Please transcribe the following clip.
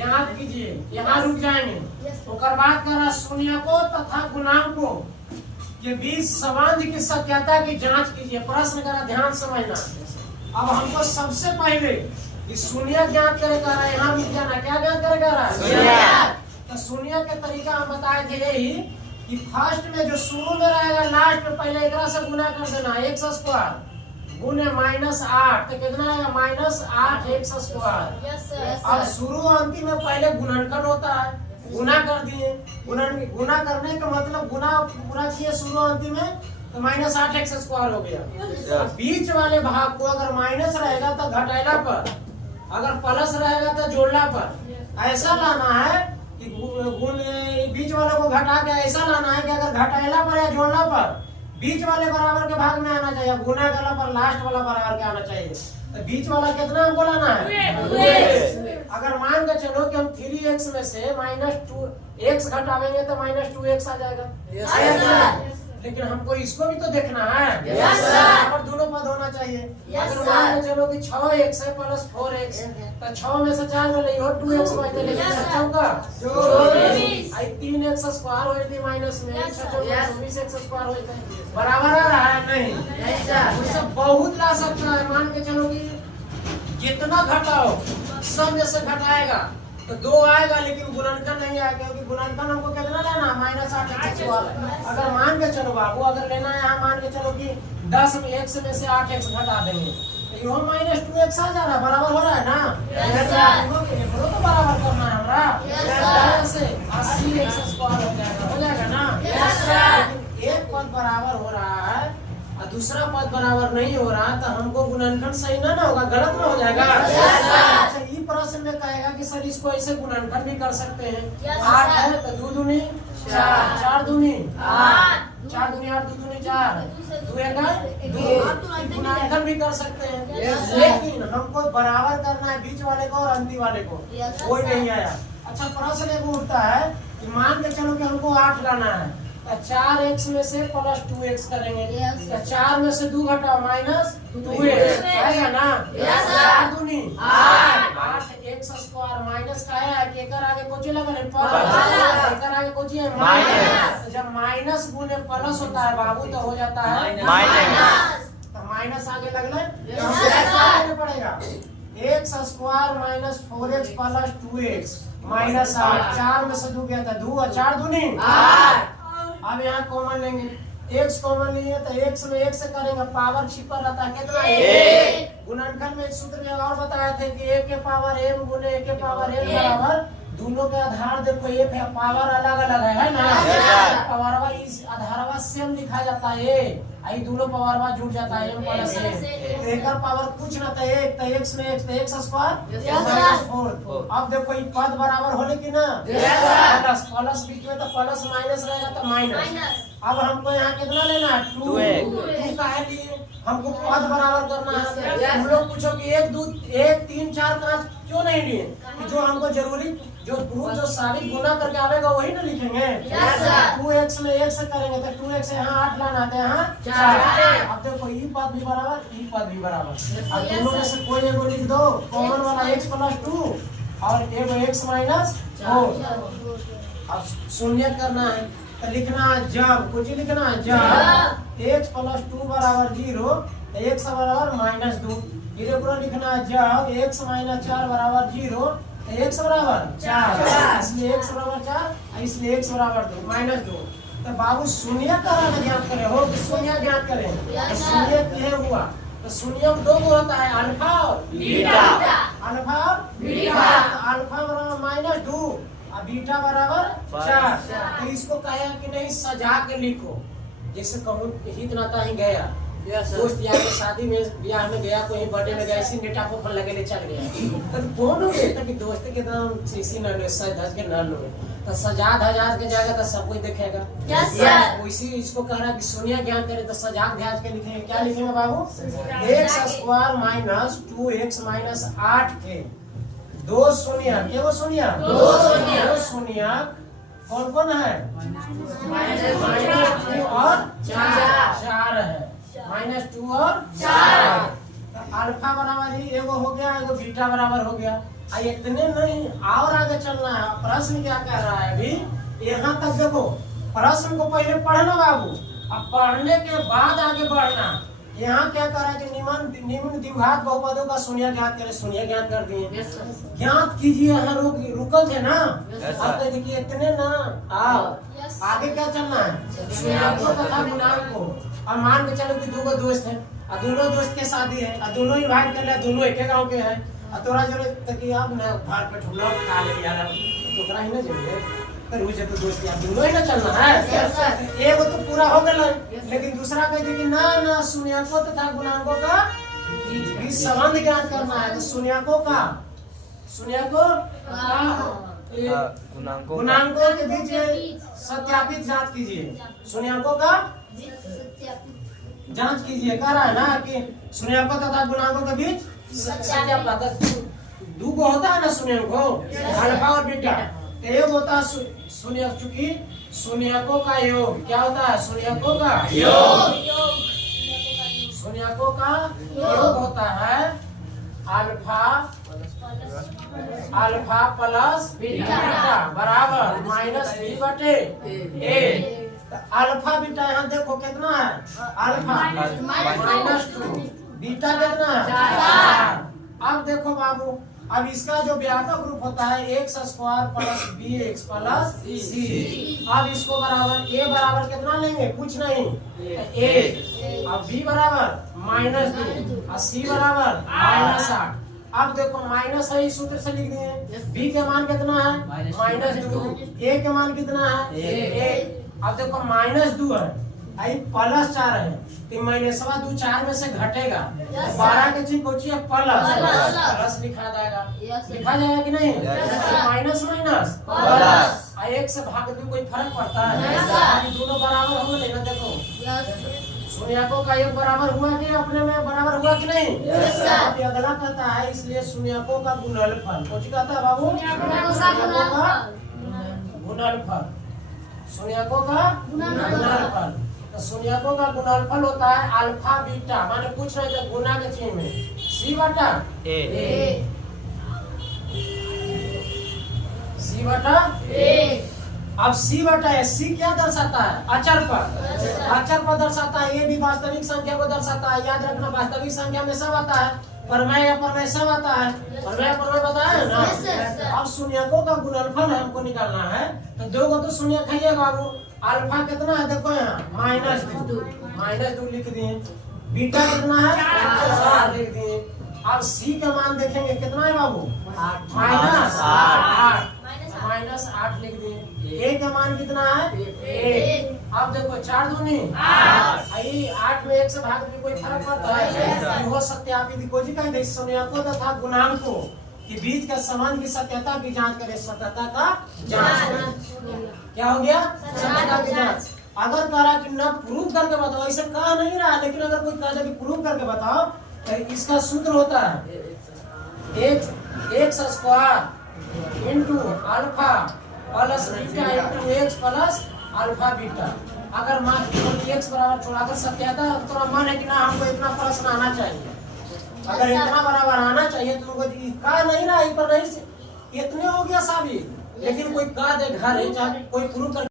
ज्ञात कीजिए। यहाँ रुक जाएंगे। उसके बाद कर रहा शून्य को तथा गुणांक को के बीच संबंध की सत्यता की जांच कीजिए। प्रश्न करा, ध्यान समझना। अब हमको सबसे पहले शून्य ज्ञात करेगा, यहाँ रुक जाना। क्या ज्ञात करेगा? तो शून्य के तरीका हम बताए थे यही कि फर्स्ट में जो शुरू में रहेगा लास्ट में पहले एक से गुना कर देना। एक्स स्क्वायर गुने -8 तो कितना आएगा? -8 एक्स स्क्वायर। अब शुरू अंतिम में पहले गुणनखंड होता है, गुना कर दिए। गुना करने का मतलब गुना पूरा किए शुरू अंतिम में तो -8 एक्स स्क्वायर हो गया। बीच वाले भाग को अगर माइनस रहेगा तो घटाएला पर, अगर प्लस रहेगा तो जोड़ला पर। ऐसा लाना है कि बीच वाले को घटा के ऐसा लाना है कि अगर घटाएला पर या जोड़ला पर बीच वाले बराबर के भाग में आना चाहिए, गुना करला पर लास्ट वाला बराबर के आना चाहिए। तो बीच वाला कितना हमको लाना है? अगर मान के चलो कि हम 3x में से -2x घटावेंगे तो -2x आ जाएगा। लेकिन हमको इसको भी तो देखना है। और दोनों पद होना चाहिए। अगर मान के चलो कि 6x है प्लस 4x तो 6 में से 4 में ले 2x बचते, लेकिन 3x स्क्वायर हो जाती माइनस में 24x स्क्वायर हो जाता है। बराबर आ रहा है? नहीं। उससे बहुत ला सकता है। मान के चलो कि जितना घटाओ सब में से घटाएगा तो 2 आएगा, लेकिन गुणनखंड नहीं आएगा क्योंकि गुणनखंड हमको कितना लेना? -8 एक्स स्क्वायर। अगर मान के चलो बाबू, अगर लेना है यहाँ मान के चलो कि 10 में x में से 8x घटा देंगे तो यो -2x आ जा रहा है। बराबर हो रहा है ना? तो बराबर करना है हमारा से 80 एक्स स्क्वायर हो जाएगा ना? लेकिन एक पद बराबर हो रहा है और दूसरा पद बराबर नहीं हो रहा तो हमको गुणनखंड सही ना होगा, गलत ना हो जाएगा। अच्छा, ये प्रश्न में कहेगा कि सर इसको ऐसे गुणनखंड भी कर सकते हैं। 8 है तो 2 दूनी 4, 4 दूनी 8, 4 दूनी 8, 2 दूनी 4, 2 एक 2 गुणनखंड भी कर सकते हैं। लेकिन हमको बराबर करना है बीच वाले को और अंतिम वाले को। कोई नहीं आया। अच्छा, प्रश्न एक उठता है कि मान के चलो कि हमको 8 लाना है तो 4x में से प्लस 2x करेंगे। तो 4 में से 2 घटाओ -2x आएगा ना? 4 दूनी 8 एक्स स्क्वायर माइनस का है कि एकर आगे कोची लगल है? प्लस। एकर आगे कोची है? माइनस। जब माइनस गुने प्लस होता है बाबू तो हो जाता है माइनस। तो माइनस आगे लगले तो हमको क्या पड़ेगा? X square minus 4x plus 2x -8। 4 में से 2 गया था 2 और 4 दूनी 8। अब यहाँ कॉमन लेंगे, x कॉमन लिए तो x में 1 से करेंगे, पावर छिपर रहता है कितना? 1। गुणनखंड में सूत्र में और बताए थे कि 1 के पावर m गुने 1 के पावर n बराबर दोनों के आधार देखो एक है, पावर अलग अलग है ना? पावरवा इस आधारवा सेम लिखा जाता है, आई दोनों पावरवा जुड़ जाता है m प्लस n। एकर पावर कुछ ना था 1 तो x में 1 तो x स्क्वायर -4। अब देखो ये पद बराबर होले कि ना? प्लस प्लस बीच में तो प्लस माइनस रहेगा तो माइनस। अब हमको यहाँ कितना लेना है? 2 का है लिए हमको पद बराबर करना है। हम लोग पूछो कि 1 2 1 3 4 5 क्यों नहीं लिए? जो हमको जरूरी जो प्रूफ जो सारी गुना करके आवेगा वही ना लिखेंगे। 2x में 1 से करेंगे तो 2x यहाँ 8 लाना है, यहाँ 4। अब देखो ये पद भी बराबर ये पद भी बराबर। अब दोनों में से कोई एगो लिख दो, कॉमन वाला x प्लस 2 और एगो x माइनस 4। अब शून्य करना है तो लिखना है जब कुछ लिखना है जब x प्लस 2 बराबर 0 तो x बराबर -2। ये पूरा लिखना है जब x माइनस 4 बराबर 0 तो x बराबर 4, इसलिए x बराबर 4 इसलिए x बराबर 2 -2। तो बाबू शून्य का ज्ञात करे हो कि शून्य ज्ञात करें तो शून्य क्या हुआ? तो शून्य 2 को होता है अल्फा और बीटा। अल्फा और बीटा, तो अल्फा बराबर -2 और बीटा बराबर 4। तो इसको कहेगा कि नहीं सजा के लिखो। जैसे कहूँ हित नाता ही गया दोस्त यार के शादी में ब्याह में गया, कोई बर्थडे में गया, इसी नेटा को फल लगे ले चल गया तो कौन हो गया कि दोस्त के नाम सीसी न लो सज धज के न लो तो सजा धजाज के जाएगा तो सब कोई देखेगा। वैसे इसको कह रहा है कि शून्य ज्ञान करे तो सजा ध्याज के लिखेंगे। क्या लिखेंगे बाबू? x square minus 2x minus 8 के 2 शून्य। क्या वो शून्य? 2 शून्य कौन कौन है? -2 और 4 है। -2 और 4। तो अल्फा बराबर ही एगो हो गया, एगो बीटा बराबर हो गया। इतने नहीं और आगे चलना है। प्रश्न क्या कह रहा है अभी, यहाँ तक देखो, प्रश्न को पहले पढ़ना बाबू, अब पढ़ने के बाद आगे बढ़ना। यहाँ क्या कर रहा है कि निम्न द्विघात बहुपदों का शून्य ज्ञात करें। शून्य ज्ञात कर दिए, ज्ञात कीजिए। यहाँ रुकल थे ना, अब देखिए इतने ना आओ। आगे क्या चलना है, शून्यकों तथा गुणांकों। और मान के चलो कि दो दोस्त हैं और दोनों दोस्त के शादी है और दोनों इन्वाइट कर लिया, दोनों एक गाँव के हैं और तोरा जरूरत कि अब मैं घर पे ठुला खा ले यार, तो ही ना जरूरत तो दोस्त यार दोनों ही ना चलना है। एगो तो पूरा हो गया, लेकिन दूसरा कहते कि ना शून्यकों तथा गुणांकों का संबंध ज्ञात करना है। तो शून्यकों गुणांकों के बीच सत्यापित जांच कीजिए। शून्यकों का जांच कीजिए, कह रहा है ना कि शून्यकों तथा गुणांकों के बीच सत्यापित। दो को होता है ना शून्यकों, अल्फा और बीटा। एक होता है शून्य, चूंकि शून्यकों का योग क्या होता है, शून्यकों का योग होता है अल्फा प्लस बीटा बराबर माइनस बी बटे ए। अल्फा बीटा यहाँ देखो कितना है, अल्फा -2, बीटा कितना है 4। अब देखो बाबू, अब इसका जो व्यापक रूप होता है x² plus bx plus c। अब इसको बराबर a बराबर कितना लेंगे, कुछ नहीं 1, अब b बराबर -2 और c बराबर -8। अब देखो माइनस है, इस सूत्र से लिख दिए। b के मान कितना है -2, a के मान कितना है 1। अब देखो -2 है, आई +4 है, तो माइनसवा 2 4 में से घटेगा, 12 के चीज कोची है प्लस लिखा जाएगा, लिखा जाएगा कि नहीं, माइनस प्लस। एक से भाग भी कोई फर्क पड़ता है, दोनों बराबर हो गए ना। देखो शून्यकों का योग बराबर हुआ कि अपने में बराबर हुआ कि नहीं, अगला कहता है, इसलिए शून्यकों का गुणनफल। कुछ कहता है बाबू, शून्यकों का गुणनफल, शून्यकों का गुणनफल। तो शून्यकों का गुणनफल होता है अल्फा बीटा, माने कुछ नहीं तो गुना के चिन्ह में c बटा a, c बटा a। अब c बटा a, c क्या दर्शाता है, अचर पर दर्शाता है। ये भी वास्तविक संख्या को दर्शाता है। याद रखना, वास्तविक संख्या में सब आता है, परमेय अपरमेय सब आता है, परमेय बताया ना। अब शून्यकों का गुणनफल हमको निकालना है, तो दो को तो शून्य खाइए बाबू। अल्फा कितना है देखो यहाँ -2 लिख दिए, बीटा कितना है 4 लिख दिए। अब सी का मान देखेंगे कितना है बाबू, -8 लिख दिए। ए का मान कितना है 1। अब देखो 4 दूनी 8 में 1 से भाग में कोई फर्क पड़ता है, हो सत्यापित को जी कहेंगे शून्यकों तथा गुणांकों के बीच का संबंध की सत्यता की जांच करें। सत्यता का जांच क्या हो गया, सत्यता की जांच। अगर कह रहा कि ना प्रूव करके बताओ, ऐसे कह नहीं रहा, लेकिन अगर कोई कह दे कि प्रूव करके बताओ, तो इसका सूत्र होता है x² into alpha plus beta into x plus alpha beta. अगर मान x बराबर छोड़ा, अगर सत्यता थोड़ा मन है कि ना हमको इतना प्रश्न आना चाहिए, अगर इतना बराबर आना चाहिए, तो तुमको कहा नहीं रहा, पर नहीं इतने हो गया साबित। लेकिन कोई कह दे घर है, कोई प्रूव कर